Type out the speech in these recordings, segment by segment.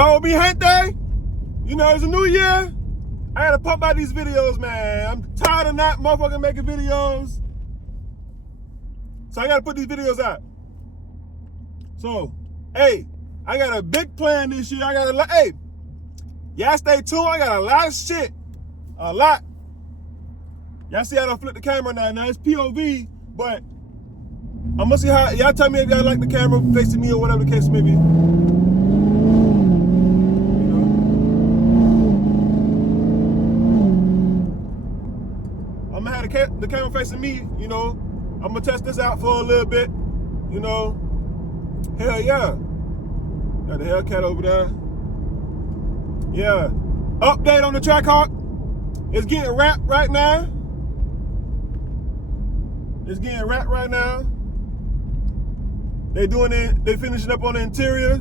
Oh, mi gente, you know, it's a new year. I gotta pump out these videos, man. I'm tired of not motherfucking making videos. So I gotta put these videos out. So, hey, I got a big plan this year. Hey, y'all stay tuned. I got a lot of shit. A lot. Y'all see how I don't flip the camera now. Now it's POV, but I'm gonna see how, y'all tell me if y'all like the camera facing me or whatever the case may be. I'm gonna have the camera facing me, you know. I'm gonna test this out for a little bit, you know. Hell yeah. Got the Hellcat over there. Yeah. Update on the Trackhawk. It's getting wrapped right now. It's getting wrapped right now. They finishing up on the interior,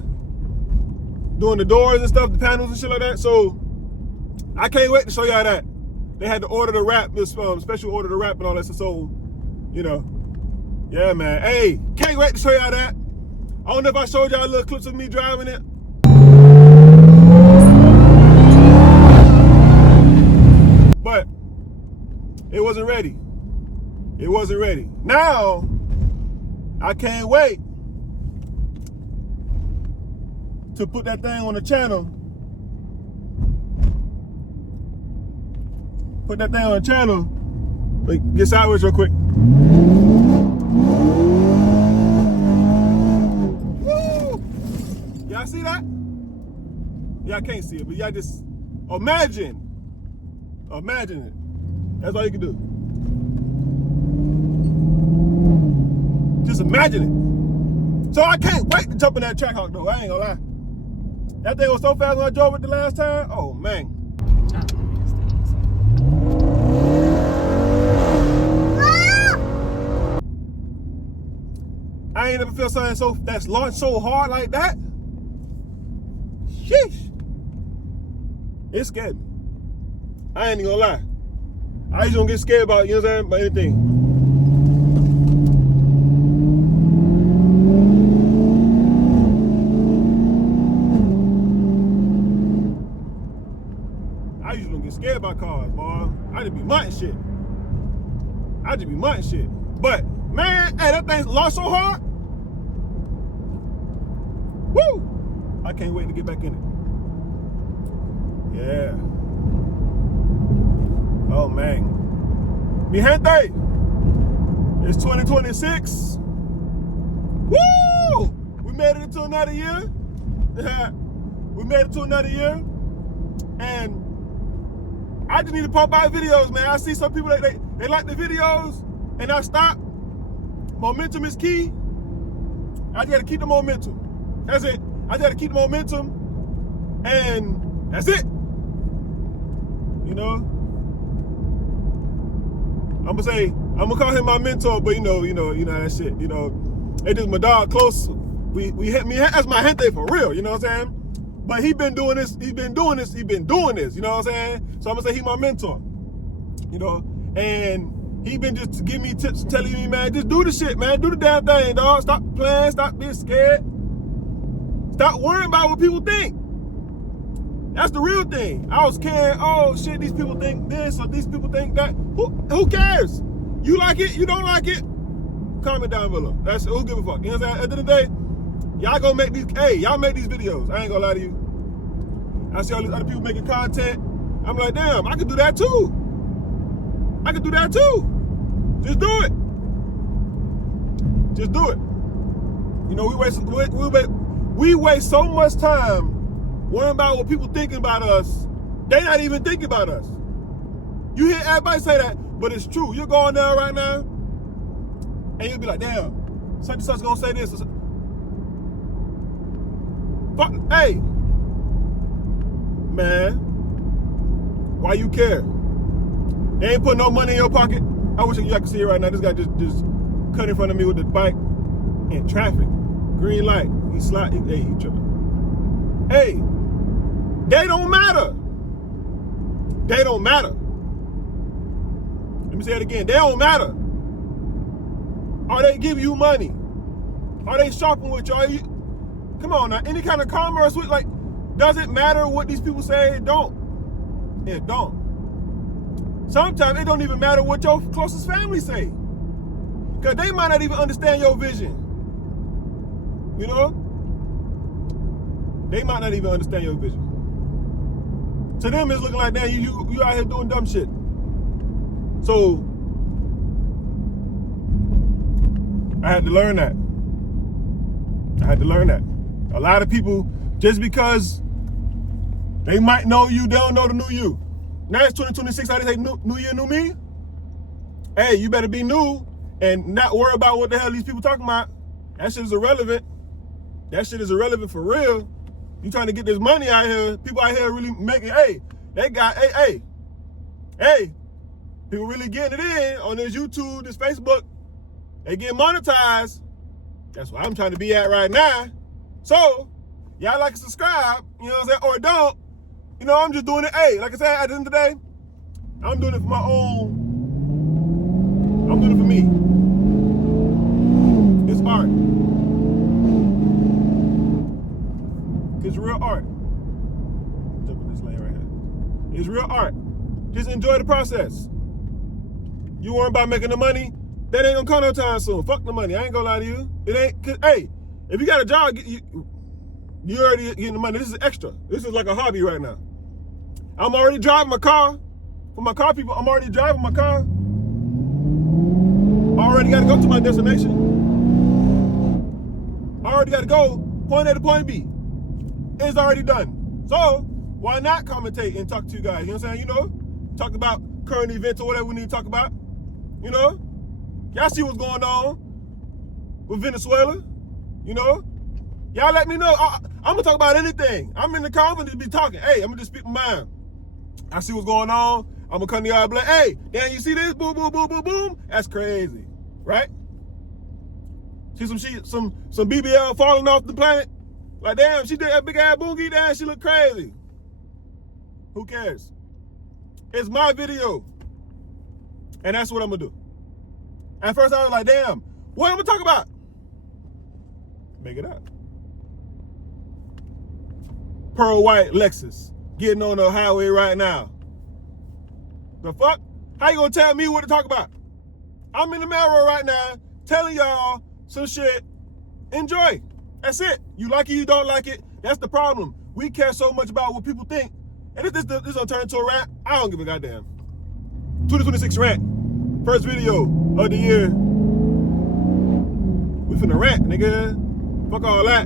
doing the doors and stuff, the panels and shit like that. So I can't wait to show y'all that. They had to order the wrap, this special order the wrap and all that. So, you know, yeah, man. Hey, can't wait to show y'all that. I don't know if I showed y'all little clips of me driving it. But it wasn't ready. It wasn't ready. Now, I can't wait to put that thing on the channel. Put that thing on the channel. Wait, get sideways real quick. Woo! Y'all see that? Y'all can't see it, but y'all just imagine. Imagine it. That's all you can do. Just imagine it. So I can't wait to jump in that Trackhawk though. I ain't gonna lie. That thing was so fast when I drove it the last time. Oh man. I ain't never felt something that's launched so hard like that. Sheesh. It scared me. I ain't even gonna lie. I just don't get scared about, you know what I'm saying, about anything. I usually don't get scared about cars, boy. I just be munting shit. But, man, hey, that thing launched so hard. Woo! I can't wait to get back in it. Yeah. Oh, man. Mi gente, it's 2026. Woo! We made it into another year. We made it to another year. And I just need to pump out videos, man. I see some people that they like the videos and I stop. Momentum is key. I just gotta keep the momentum. That's it. I just gotta keep the momentum, and that's it. You know, I'm gonna call him my mentor, but you know that shit. You know, it just my dog close. We hit me. That's my gente for real. You know what I'm saying? But he been doing this. You know what I'm saying? So I'm gonna say he my mentor. You know, and he been just giving me tips, telling me, man, just do the shit, man. Do the damn thing, dog. Stop playing. Stop being scared. Stop worrying about what people think. That's the real thing. I was caring, oh shit, these people think this or these people think that. Who cares? You like it, you don't like it? Comment down below. That's who give a fuck. You know what I'm saying? At the end of the day, y'all gonna make these, hey, y'all make these videos. I ain't gonna lie to you. I see all these other people making content. I'm like, damn, I could do that too. I could do that too. Just do it. Just do it. You know, we waste so much time worrying about what people thinking about us. They not even thinking about us. You hear everybody say that, but it's true. You're going there right now, and you'll be like, damn, such and such gonna say this. Fuck, hey, man, why you care? They ain't put no money in your pocket. I wish y'all could see it right now. This guy just cut in front of me with the bike in traffic. Green light. He tripping. Hey, they don't matter. They don't matter. Let me say it again. They don't matter. Are they giving you money? Are they shopping with you? Come on now. Any kind of commerce with, like, Does it matter what these people say? It don't. It don't. Sometimes it don't even matter what your closest family say. Because they might not even understand your vision. You know? They might not even understand your vision. To them, it's looking like, damn, you out here doing dumb shit. So, I had to learn that. A lot of people, just because they might know you, they don't know the new you. Now it's 2026, how they say new year, new me? Hey, you better be new and not worry about what the hell these people talking about. That shit is irrelevant. That shit is irrelevant for real. You trying to get this money out here. People out here really making, hey, people really getting it in on this YouTube, this Facebook. They get monetized. That's where I'm trying to be at right now. So, y'all like and subscribe, you know what I'm saying, or don't. You know, I'm just doing it, like I said, at the end of the day, I'm doing it for my own, I'm doing it for me. It's art. It's real art. Jump in this lane right here. It's real art. Just enjoy the process. You worry about making the money, that ain't gonna come no time soon. Fuck the money, I ain't gonna lie to you. It ain't, cause, if you got a job, you already getting the money. This is extra. This is like a hobby right now. I'm already driving my car. For my car people, I'm already driving my car. I already gotta go to my destination. I already gotta go point A to point B. It's already done. So, why not commentate and talk to you guys? You know what I'm saying? You know, talk about current events or whatever we need to talk about. You know? Y'all see what's going on with Venezuela? You know? Y'all let me know. I'm gonna talk about anything. I'm in the car, I'm gonna just be talking. Hey, I'm gonna just speak my mind. I see what's going on. I'm gonna come to y'all and be like, hey, damn, you see this? Boom, boom, boom, boom, boom. That's crazy, right? See some BBL falling off the planet? Like, damn, she did that big ass boogie, damn, she look crazy. Who cares? It's my video. And that's what I'm gonna do. At first I was like, damn, what am I gonna talk about? Make it up. Pearl white Lexus getting on the highway right now. The fuck? How you gonna tell me what to talk about? I'm in the Camaro right now telling y'all some shit. Enjoy. That's it. You like it, you don't like it. That's the problem. We care so much about what people think. And if this gonna turn into a rant, I don't give a goddamn. 2026 rant. First video of the year. We finna rant, nigga. Fuck all that.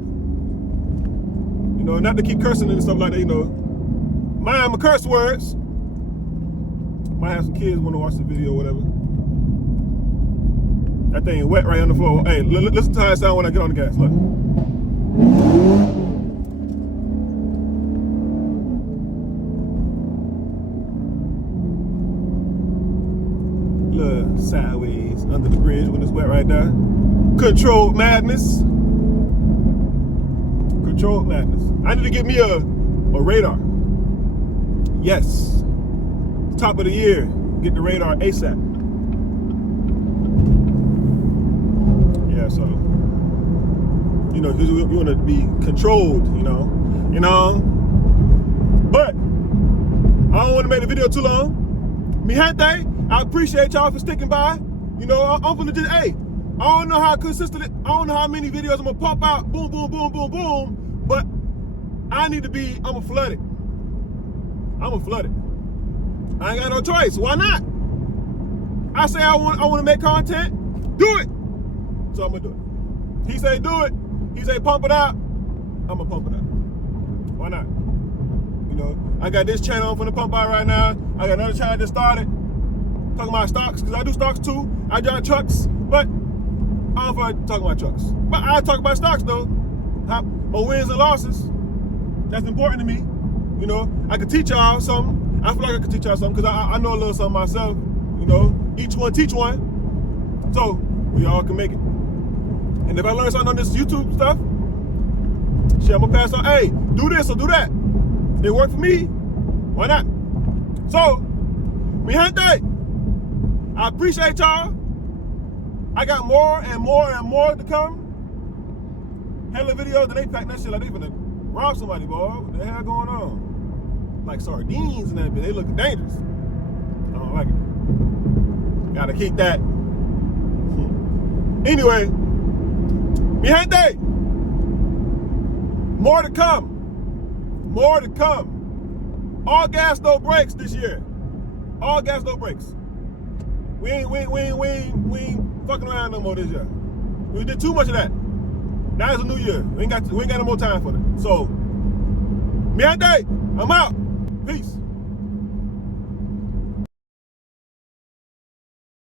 You know, not to keep cursing and stuff like that, you know. Mind my curse words. Might have some kids want to watch the video or whatever. That thing wet right on the floor. Hey, listen to how it sound when I get on the gas. Look. Look, sideways under the bridge when it's wet right there. Controlled madness. Controlled madness. I need to get me a radar. Yes. Top of the year. Get the radar ASAP. Yeah, so, you know, because we want to be controlled, you know. But I don't want to make the video too long. Mi gente, I appreciate y'all for sticking by. You know, I'm gonna just, I don't know how consistent, I don't know how many videos I'm gonna pump out, boom, boom, boom, boom, boom, but I need to be, I'm gonna flood it. I ain't got no choice. Why not? I say I want to make content, do it. So I'm gonna do it. He say do it. He say pump it out. I'm gonna pump it out. Why not? You know, I got this channel I'm finna pump out right now. I got another channel that started talking about stocks, because I do stocks too. I drive trucks, but I don't feel like talking about trucks. But I talk about stocks though. My wins and losses. That's important to me. You know, I can teach y'all something. I feel like I can teach y'all something because I know a little something myself. You know, each one teach one. So we all can make it. And if I learn something on this YouTube stuff, shit, I'm gonna pass on, hey, do this or do that. It worked for me, why not? So, mi gente, I appreciate y'all. I got more and more and more to come. Hella videos that they pack that shit like they finna rob somebody, boy. What the hell going on? Like sardines and that, but they look dangerous. I don't like it. Gotta keep that. Anyway, mi gente, more to come. More to come. All gas, no brakes this year. All gas, no brakes. We ain't fucking around no more this year. We did too much of that. Now it's a new year. We ain't got no more time for it. So, mi gente, I'm out. Peace.